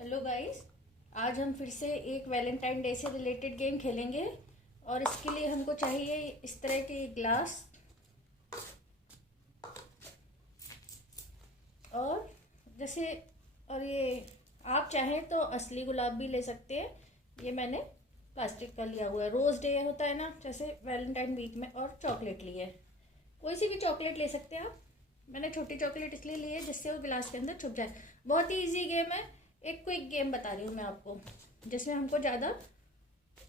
Hello guys. आज हम फिर से एक वैलेंटाइन डे से रिलेटेड गेम खेलेंगे और इसके लिए हमको चाहिए इस तरह के ग्लास और जैसे और ये आप चाहें तो असली गुलाब भी ले सकते हैं। ये मैंने प्लास्टिक का लिया हुआ है। रोज़ डे होता है ना, जैसे वैलेंटाइन वीक में, और चॉकलेट ली है। कोई सी भी चॉकलेट ले सकते हैं आप। मैंने छोटी चॉकलेट इसलिए ली है जिससे वो गिलास के अंदर छुप जाए। बहुत ही इजी गेम है। एक क्विक गेम बता रही हूँ मैं आपको, जिसमें हमको ज़्यादा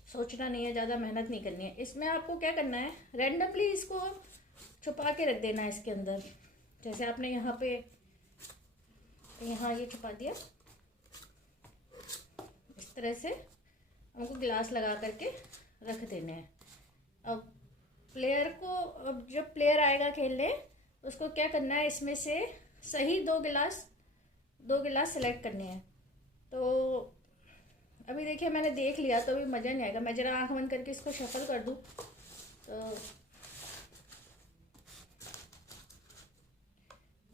सोचना नहीं है, ज़्यादा मेहनत नहीं करनी है। इसमें आपको क्या करना है, रैंडमली इसको छुपा के रख देना है इसके अंदर। जैसे आपने यहाँ पे ये छुपा दिया, इस तरह से हमको गिलास लगा करके रख देने हैं। अब अब जब प्लेयर आएगा खेलने, उसको क्या करना है, इसमें से सही दो गिलास सेलेक्ट करने हैं। तो अभी देखिए, मैंने देख लिया तो अभी मज़ा नहीं आएगा। मैं जरा आंख बंद करके इसको शफल कर दूँ तो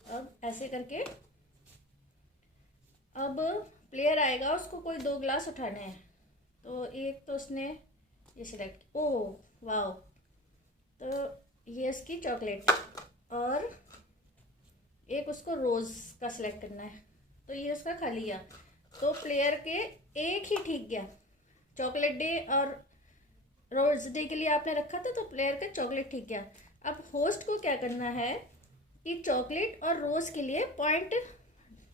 अब ऐसे करके, अब प्लेयर आएगा, उसको कोई दो गिलास उठाने हैं। तो एक तो उसने ये सिलेक्ट, ओह वाह, तो ये इसकी चॉकलेट, और एक उसको रोज़ का सिलेक्ट करना है, तो ये उसका खा लिया। तो प्लेयर के एक ही ठीक गया। चॉकलेट डे और रोज़ डे के लिए आपने रखा था, तो प्लेयर का चॉकलेट ठीक गया। अब होस्ट को क्या करना है कि चॉकलेट और रोज़ के लिए पॉइंट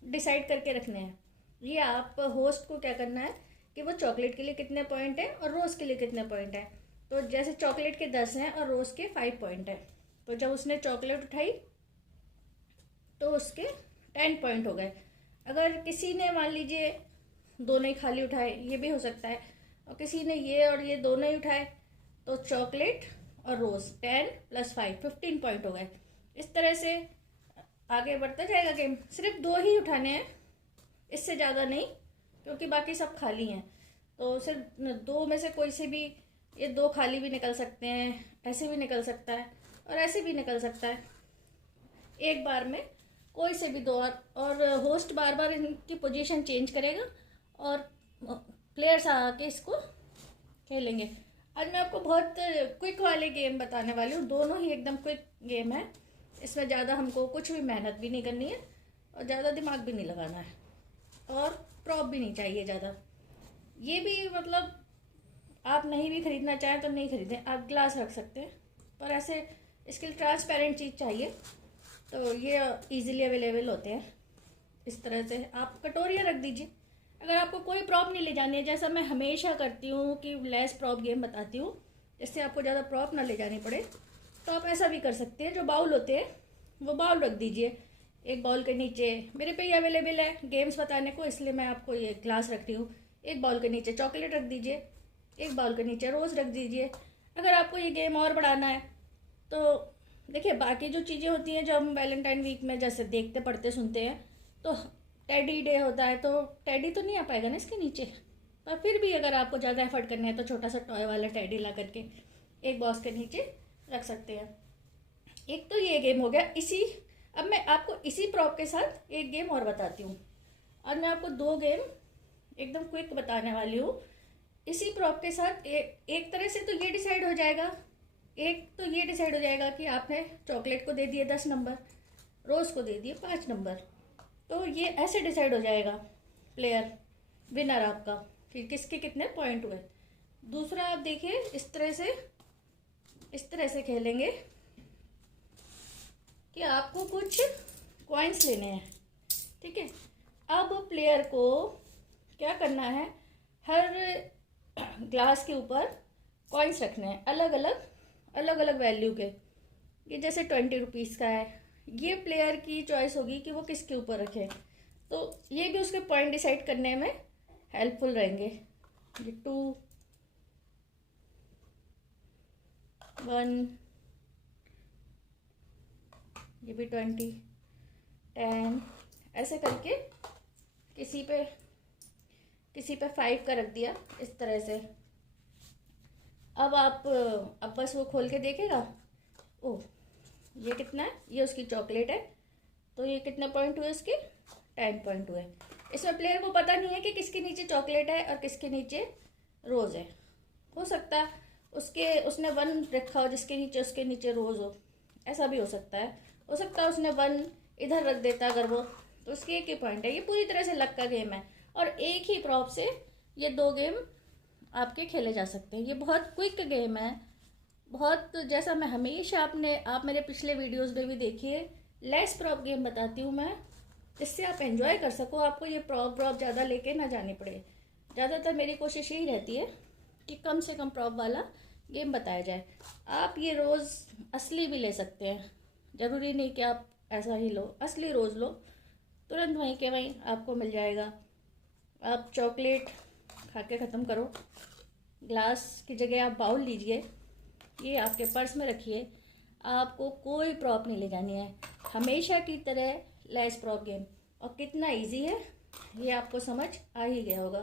डिसाइड करके रखने हैं। ये आप होस्ट को क्या करना है कि वो चॉकलेट के लिए कितने पॉइंट है और रोज़ के लिए कितने पॉइंट है। तो जैसे चॉकलेट के 10 हैं और रोज़ के 5 पॉइंट है, तो जब उसने चॉकलेट उठाई तो उसके 10 पॉइंट हो गए। अगर किसी ने, मान लीजिए, दोनों ही खाली उठाए, ये भी हो सकता है, और किसी ने ये और ये दोनों ही उठाए, तो चॉकलेट और रोज़ 10 + 5 15 पॉइंट हो गए। इस तरह से आगे बढ़ता जाएगा गेम। सिर्फ दो ही उठाने हैं, इससे ज़्यादा नहीं, क्योंकि बाकी सब खाली हैं। तो सिर्फ दो में से कोई से भी, ये दो खाली भी निकल सकते हैं, ऐसे भी निकल सकता है और ऐसे भी निकल सकता है। एक बार में कोई से भी दो, और होस्ट बार बार इनकी पोजीशन चेंज करेगा और प्लेयर्स आके इसको खेलेंगे। आज मैं आपको बहुत क्विक वाले गेम बताने वाली हूँ। दोनों ही एकदम क्विक गेम है। इसमें ज़्यादा हमको कुछ भी मेहनत भी नहीं करनी है और ज़्यादा दिमाग भी नहीं लगाना है, और प्रॉप भी नहीं चाहिए ज़्यादा। ये भी मतलब आप नहीं भी खरीदना चाहें तो नहीं खरीदें, आप ग्लास रख सकते हैं, पर ऐसे इसके लिए ट्रांसपेरेंट चीज़ चाहिए। तो ये इजीली अवेलेबल होते हैं। इस तरह से आप कटोरियाँ रख दीजिए। अगर आपको कोई प्रॉप नहीं ले जानी है, जैसा मैं हमेशा करती हूँ कि लेस प्रॉप गेम बताती हूँ, जिससे आपको ज़्यादा प्रॉप ना ले जानी पड़े, तो आप ऐसा भी कर सकते हैं। जो बाउल होते हैं वो बाउल रख दीजिए। एक बाउल के नीचे, मेरे पे ये अवेलेबल है गेम्स बताने को, इसलिए मैं आपको ये ग्लास रखती हूँ। एक बाउल के नीचे चॉकलेट रख दीजिए, एक बाउल के नीचे रोज़ रख दीजिए। अगर आपको ये गेम और बढ़ाना है तो देखिए, बाकी जो चीज़ें होती हैं जो हम वैलेंटाइन वीक में जैसे देखते, पढ़ते, सुनते हैं, तो टेडी डे होता है, तो टेडी तो नहीं आ पाएगा ना इसके नीचे। पर फिर भी अगर आपको ज़्यादा एफर्ट करना है तो छोटा सा टॉय वाला टेडी ला करके एक बॉक्स के नीचे रख सकते हैं। एक तो ये गेम हो गया। अब मैं आपको इसी प्रॉप के साथ एक गेम और बताती हूँ। और मैं आपको दो गेम एकदम क्विक बताने वाली हूँ इसी प्रॉप के साथ। एक तरह से तो ये डिसाइड हो जाएगा, कि आपने चॉकलेट को दे दिए 10 नंबर, रोज़ को दे दिए 5 नंबर, तो ये ऐसे डिसाइड हो जाएगा प्लेयर विनर आपका कि किसके कितने पॉइंट हुए। दूसरा आप देखिए, इस तरह से खेलेंगे कि आपको कुछ कॉइन्स लेने हैं, ठीक है। अब प्लेयर को क्या करना है, हर ग्लास के ऊपर कॉइन्स रखने हैं, अलग अलग वैल्यू के। ये जैसे 20 रुपीज़ का है, ये प्लेयर की चॉइस होगी कि वो किसके ऊपर रखे। तो ये भी उसके पॉइंट डिसाइड करने में हेल्पफुल रहेंगे। ये 2, 1, ये भी 20, 10, ऐसे करके किसी पे 5 का रख दिया, इस तरह से। अब बस वो खोल के देखेगा, ओह ये कितना है, ये उसकी चॉकलेट है, तो ये कितने पॉइंट हुए उसके, 10 पॉइंट हुए। इसमें प्लेयर को पता नहीं है कि किसके नीचे चॉकलेट है और किसके नीचे रोज़ है। हो सकता है उसने 1 रखा हो जिसके नीचे उसके नीचे रोज़ हो, ऐसा भी हो सकता है। हो सकता है उसने 1 इधर रख देता अगर वो, तो उसके एक ही पॉइंट है। ये पूरी तरह से लक का गेम है और एक ही प्रॉप से ये 2 गेम आपके खेले जा सकते हैं। ये बहुत क्विक गेम है, बहुत, जैसा मैं हमेशा आप मेरे पिछले वीडियोस में भी देखिए, लेस प्रॉप गेम बताती हूँ मैं, जिससे आप एंजॉय कर सको, आपको ये प्रॉप ज़्यादा लेके ना जानी पड़े। ज़्यादातर मेरी कोशिश यही रहती है कि कम से कम प्रॉप वाला गेम बताया जाए। आप ये रोज़ असली भी ले सकते हैं, ज़रूरी नहीं कि आप ऐसा ही लो, असली रोज़ लो, तुरंत वहीं के वहीं आपको मिल जाएगा। आप चॉकलेट खा के ख़त्म करो, ग्लास की जगह आप बाउल लीजिए, ये आपके पर्स में रखिए, आपको कोई प्रॉप नहीं ले जानी है। हमेशा की तरह लेस प्रॉप गेम, और कितना इजी है ये आपको समझ आ ही गया होगा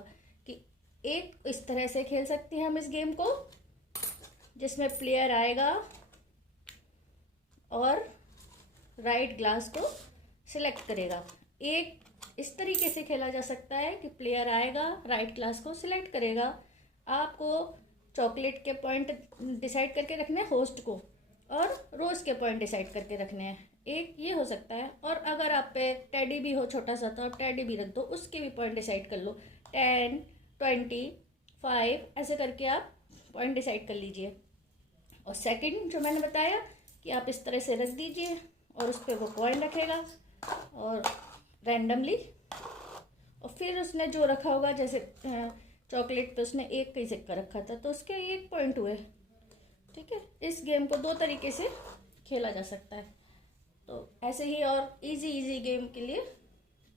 कि एक इस तरह से खेल सकते हैं हम इस गेम को, जिसमें प्लेयर आएगा और राइट ग्लास को सिलेक्ट करेगा। एक इस तरीके से खेला जा सकता है कि प्लेयर आएगा, राइट ग्लास को सिलेक्ट करेगा, आपको चॉकलेट के पॉइंट डिसाइड करके रखने हैं होस्ट को, और रोज़ के पॉइंट डिसाइड करके रखने हैं। एक ये हो सकता है, और अगर आप पे टेडी भी हो छोटा सा तो आप टेडी भी रख दो, उसके भी पॉइंट डिसाइड कर लो, 10, 20, 5 ऐसे करके आप पॉइंट डिसाइड कर लीजिए। और सेकंड जो मैंने बताया कि आप इस तरह से रख दीजिए और उस पर वो कॉइन रखेगा और रैंडमली, और फिर उसने जो रखा होगा, जैसे चॉकलेट पे उसने 1 का ही सिक्का रखा था तो उसके 1 पॉइंट हुए। ठीक है, इस गेम को 2 तरीके से खेला जा सकता है। तो ऐसे ही और इजी गेम के लिए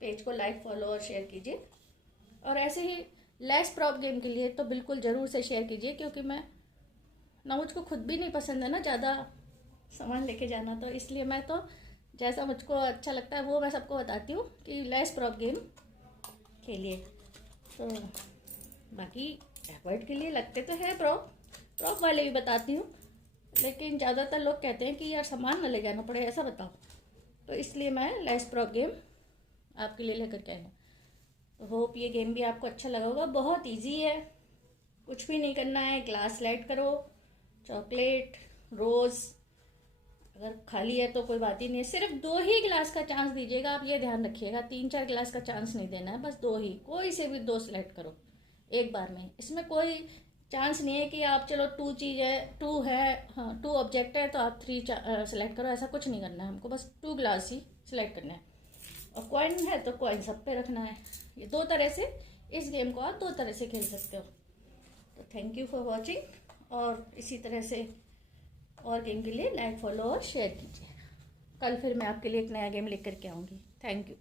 पेज को लाइक, फॉलो और शेयर कीजिए, और ऐसे ही लेस प्रॉप गेम के लिए तो बिल्कुल ज़रूर से शेयर कीजिए, क्योंकि मैं ना, मुझको खुद भी नहीं पसंद है ना ज़्यादा सामान लेके जाना, तो इसलिए मैं तो जैसा मुझको अच्छा लगता है वो मैं सबको बताती हूँ कि लेस प्रॉप गेम खेलिए। तो बाकी एक्वाइड के लिए लगते तो है प्रॉप वाले भी बताती हूँ, लेकिन ज़्यादातर लोग कहते हैं कि यार सामान ना ले जाना पड़े, ऐसा बताओ, तो इसलिए मैं लेस प्रॉप गेम आपके लिए लेकर के आई हूँ। तो होप ये गेम भी आपको अच्छा लगा होगा। बहुत इजी है, कुछ भी नहीं करना है, ग्लास सेलेक्ट करो, चॉकलेट, रोज़, अगर खाली है तो कोई बात ही नहीं है, सिर्फ 2 ही गिलास का चांस दीजिएगा, आप ये ध्यान रखिएगा, 3-4 गिलास का चांस नहीं देना है, बस 2 ही, कोई से भी 2 सिलेक्ट करो एक बार में। इसमें कोई चांस नहीं है कि आप चलो 2 है, हाँ 2 ऑब्जेक्ट है तो आप 3 सेलेक्ट करो, ऐसा कुछ नहीं करना है हमको, बस 2 ग्लास ही सिलेक्ट करना है। और कॉइन है तो कॉइन सब पे रखना है। ये 2 तरह से इस गेम को आप 2 तरह से खेल सकते हो। तो थैंक यू फॉर वॉचिंग, और इसी तरह से और गेम के लिए लाइक, फॉलो और शेयर कीजिए। कल फिर मैं आपके लिए एक नया गेम लेकर के आऊँगी। Thank you.